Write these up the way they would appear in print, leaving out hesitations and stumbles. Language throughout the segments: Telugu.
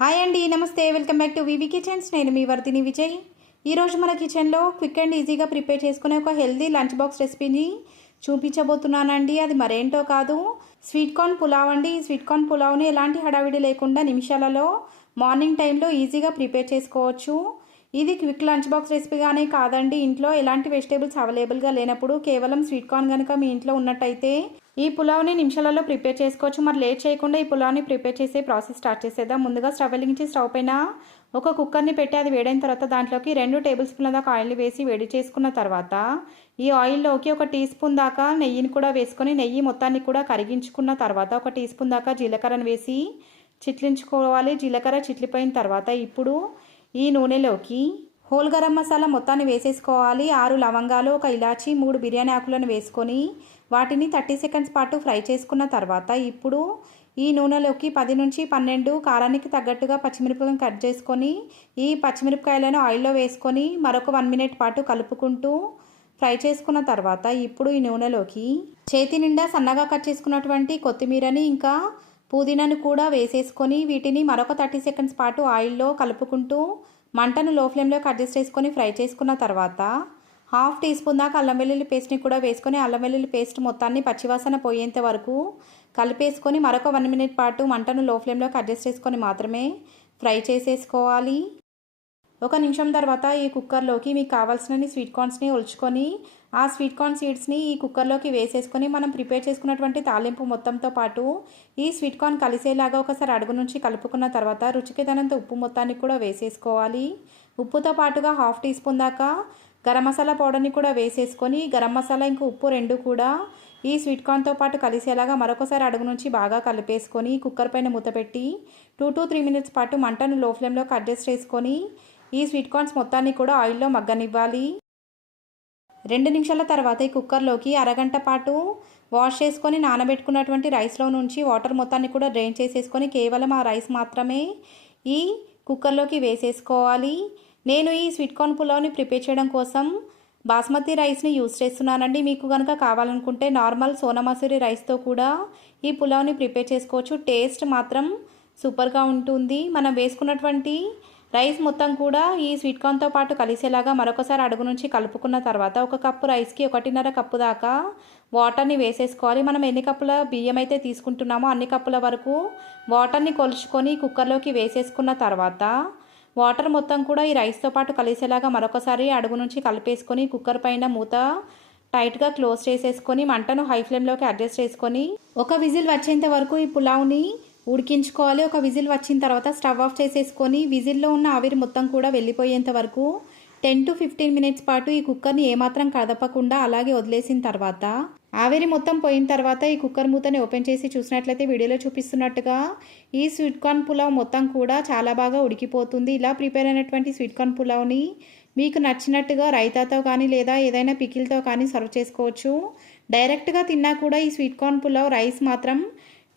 హాయ్ అండి, నమస్తే. Welcome back to VV kitchens. నేను మీ వర్తిని విజయ్. ఈరోజు మన కిచెన్లో క్విక్ అండ్ ఈజీగా ప్రిపేర్ చేసుకునే ఒక హెల్దీ లంచ్ బాక్స్ రెసిపీని చూపించబోతున్నానండి. అది మరేంటో కాదు, స్వీట్ కార్న్ పులావ్ అండి. ఈ స్వీట్ కార్న్ పులావ్ని ఎలాంటి హడావిడి లేకుండా నిమిషాలలో మార్నింగ్ టైంలో ఈజీగా ప్రిపేర్ చేసుకోవచ్చు. ఇది క్విక్ లంచ్ బాక్స్ రెసిపీగానే కాదండి, ఇంట్లో ఎలాంటి వెజిటేబుల్స్ అవైలబుల్గా లేనప్పుడు కేవలం స్వీట్ కార్న్ కనుక మీ ఇంట్లో ఉన్నట్టయితే ఈ పులావ్ని నిమిషాలలో ప్రిపేర్ చేసుకోవచ్చు. మరి లేట్ చేయకుండా ఈ పులావ్ని ప్రిపేర్ చేసే ప్రాసెస్ స్టార్ట్ చేసేద్దాం. ముందుగా స్టవ్ వెలిగించి స్టవ్ పైన ఒక కుక్కర్ని పెట్టి అది వేడైన తర్వాత దాంట్లోకి 2 టేబుల్ స్పూన్ల దాకా ఆయిల్ని వేసి వేడి చేసుకున్న తర్వాత ఈ ఆయిల్లోకి 1 టీ స్పూన్ దాకా నెయ్యిని కూడా వేసుకొని నెయ్యి మొత్తాన్ని కూడా కరిగించుకున్న తర్వాత 1 టీ స్పూన్ దాకా జీలకర్రను వేసి చిట్లించుకోవాలి. జీలకర్ర చిట్లిపోయిన తర్వాత ఇప్పుడు ఈ నూనెలోకి హోల్ గరం మసాలా మొత్తాన్ని వేసేసుకోవాలి. 6 లవంగాలు, 1 ఇలాచి, 3 బిర్యానీ ఆకులను వేసుకొని వాటిని 30 సెకండ్స్ పాటు ఫ్రై చేసుకున్న తర్వాత ఇప్పుడు ఈ నూనెలోకి 10 నుంచి 12 కారానికి తగ్గట్టుగా పచ్చిమిరపకాయలను కట్ చేసుకొని ఈ పచ్చిమిరపకాయలను ఆయిల్లో వేసుకొని మరొక 1 మినిట్ పాటు కలుపుకుంటూ ఫ్రై చేసుకున్న తర్వాత ఇప్పుడు ఈ నూనెలోకి చేతి నిండా సన్నగా కట్ చేసుకున్నటువంటి కొత్తిమీరని ఇంకా పుదీనాను కూడా వేసేసుకొని వీటిని మరొక 30 సెకండ్స్ పాటు ఆయిల్లో కలుపుకుంటూ మంటను లో ఫ్లేమ్లోకి అడ్జస్ట్ చేసుకొని ఫ్రై చేసుకున్న తర్వాత 1/2 టీ స్పూన్ దాకా అల్లం వెల్లుల్లి పేస్ట్ని కూడా వేసుకొని అల్లం వెల్లుల్లి పేస్ట్ మొత్తాన్ని పచ్చివాసన పోయేంత వరకు కలిపేసుకొని మరొక 1 మినిట్ పాటు మంటను లో ఫ్లేమ్లోకి అడ్జస్ట్ చేసుకొని మాత్రమే ఫ్రై చేసేసుకోవాలి. 1 నిమిషం తర్వాత ఈ కుక్కర్లోకి మీకు కావాల్సినన్ని స్వీట్ కార్న్స్ని ఒలుచుకొని ఆ స్వీట్ కార్న్ సీడ్స్ని ఈ కుక్కర్లోకి వేసేసుకొని మనం ప్రిపేర్ చేసుకున్నటువంటి తాలింపు మొత్తంతో పాటు ఈ స్వీట్ కార్న్ కలిసేలాగా ఒకసారి అడుగు నుంచి కలుపుకున్న తర్వాత రుచికి తగినంత ఉప్పు మొత్తాన్ని కూడా వేసేసుకోవాలి. ఉప్పుతో పాటుగా 1/2 టీ స్పూన్ దాకా గరం మసాలా పౌడర్ని కూడా వేసేసుకొని గరం మసాలా ఇంకా ఉప్పు 2 కూడా ఈ స్వీట్ కార్న్తో పాటు కలిసేలాగా మరొకసారి అడుగు నుంచి బాగా కలిపేసుకొని కుక్కర్ పైన మూత పెట్టి 2 to 3 మినిట్స్ పాటు మంటను లో ఫ్లేమ్లోకి అడ్జస్ట్ చేసుకొని ఈ స్వీట్ కార్న్స్ మొత్తాన్ని కూడా ఆయిల్లో మగ్గనివ్వాలి. 2 నిమిషాల తర్వాత ఈ కుక్కర్లోకి అరగంట పాటు వాష్ చేసుకొని నానబెట్టుకున్నటువంటి రైస్లో నుంచి వాటర్ మొత్తాన్ని కూడా డ్రైన్ చేసేసుకొని కేవలం ఆ రైస్ మాత్రమే ఈ కుక్కర్లోకి వేసేసుకోవాలి. నేను ఈ స్వీట్ కార్న్ పులావ్ని ప్రిపేర్ చేయడం కోసం బాస్మతి రైస్ని యూస్ చేస్తున్నానండి. మీకు కనుక కావాలనుకుంటే నార్మల్ సోనా మసూరి రైస్తో కూడా ఈ పులావ్ని ప్రిపేర్ చేసుకోవచ్చు. టేస్ట్ మాత్రం సూపర్గా ఉంటుంది. మనం వేసుకున్నటువంటి రైస్ మొత్తం కూడా ఈ స్వీట్ కార్న్తో పాటు కలిసేలాగా మరొకసారి అడుగు నుంచి కలుపుకున్న తర్వాత 1 కప్పు రైస్కి 1.5 కప్పు దాకా వాటర్ని వేసేసుకోవాలి. మనం ఎన్ని కప్పుల బియ్యం అయితే తీసుకుంటున్నామో అన్ని కప్పుల వరకు వాటర్ని కొలుచుకొని కుక్కర్లోకి వేసేసుకున్న తర్వాత వాటర్ మొత్తం కూడా ఈ రైస్తో పాటు కలిసేలాగా మరొకసారి అడుగు నుంచి కలిపేసుకొని కుక్కర్ పైన మూత టైట్గా క్లోజ్ చేసేసుకొని మంటను హై ఫ్లేమ్లోకి అడ్జస్ట్ చేసుకొని 1 విజిల్ వచ్చేంత వరకు ఈ పులావ్ని ఉడికించుకోవాలి. 1 విజిల్ వచ్చిన తర్వాత స్టవ్ ఆఫ్ చేసేసుకొని విజిల్లో ఉన్న ఆవిరి మొత్తం కూడా వెళ్ళిపోయేంత వరకు 10 to 15 మినిట్స్ పాటు ఈ కుక్కర్ని ఏమాత్రం కదపకుండా అలాగే వదిలేసిన తర్వాత ఆవిరి మొత్తం పోయిన తర్వాత ఈ కుక్కర్ మూతని ఓపెన్ చేసి చూసినట్లయితే వీడియోలో చూపిస్తున్నట్టుగా ఈ స్వీట్ కార్న్ పులావ్ మొత్తం కూడా చాలా బాగా ఉడికిపోతుంది. ఇలా ప్రిపేర్ అయినటువంటి స్వీట్ కార్న్ పులావ్ని మీకు నచ్చినట్టుగా రైతాతో కానీ లేదా ఏదైనా పికిల్తో కానీ సర్వ్ చేసుకోవచ్చు. డైరెక్ట్గా తిన్నా కూడా ఈ స్వీట్ కార్న్ పులావ్ రైస్ మాత్రం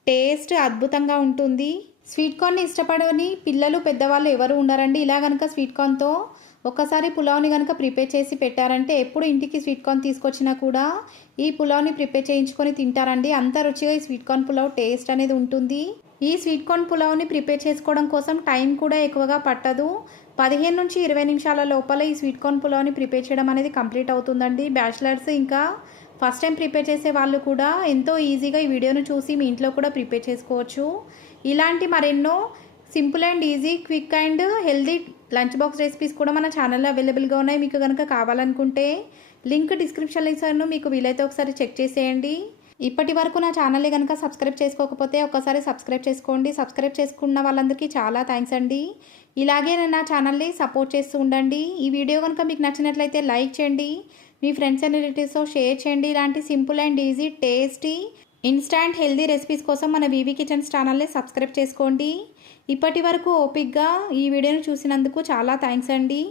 టేస్ట్ అద్భుతంగా ఉంటుంది. స్వీట్ కార్న్ని ఇష్టపడని పిల్లలు పెద్దవాళ్ళు ఎవరు ఉండరండి. ఇలా కనుక స్వీట్ కార్న్తో ఒక్కసారి పులావ్ని కనుక ప్రిపేర్ చేసి పెట్టారంటే ఎప్పుడు ఇంటికి స్వీట్ కార్న్ తీసుకొచ్చినా కూడా ఈ పులావ్ని ప్రిపేర్ చేయించుకొని తింటారండి. అంత రుచిగా ఈ స్వీట్ కార్న్ పులావ్ టేస్ట్ అనేది ఉంటుంది. ఈ స్వీట్ కార్న్ పులావ్ని ప్రిపేర్ చేసుకోవడం కోసం టైం కూడా ఎక్కువగా పట్టదు. 15 నుంచి 20 నిమిషాల లోపల ఈ స్వీట్ కార్న్ పులావ్ని ప్రిపేర్ చేయడం అనేది కంప్లీట్ అవుతుందండి. బ్యాచిలర్స్ ఇంకా ఫస్ట్ టైం ప్రిపేర్ చేసే వాళ్ళు కూడా ఎంతో ఈజీగా ఈ వీడియోను చూసి మీ ఇంట్లో కూడా ప్రిపేర్ చేసుకోవచ్చు. ఇలాంటి మరెన్నో simple and easy quick and healthy lunch box recipes కూడా మన ఛానల్లో అవైలబుల్గా ఉన్నాయి. మీకు కనుక కావాలనుకుంటే లింక్ డిస్క్రిప్షన్లో ఇస్తాను, మీకు వీలైతే ఒకసారి చెక్ చేసేయండి. ఇప్పటి వరకు నా ఛానల్ని కనుక సబ్స్క్రైబ్ చేసుకోకపోతే ఒకసారి సబ్స్క్రైబ్ చేసుకోండి. సబ్స్క్రైబ్ చేసుకున్న వాళ్ళందరికీ చాలా థ్యాంక్స్ అండి. ఇలాగే నా ఛానల్ని సపోర్ట్ చేస్తూ ఉండండి. ఈ వీడియో కనుక మీకు నచ్చినట్లయితే లైక్ చేయండి, మీ ఫ్రెండ్స్ అండ్ రిలేటివ్స్తో షేర్ చేయండి. ఇలాంటి simple and easy tasty instant healthy recipes కోసం మన వివి కిచెన్స్ ఛానల్ని సబ్స్క్రైబ్ చేసుకోండి. ఇప్పటి వరకు ఓపిక్గా ఈ వీడియోను చూసినందుకు చాలా థ్యాంక్స్ అండి.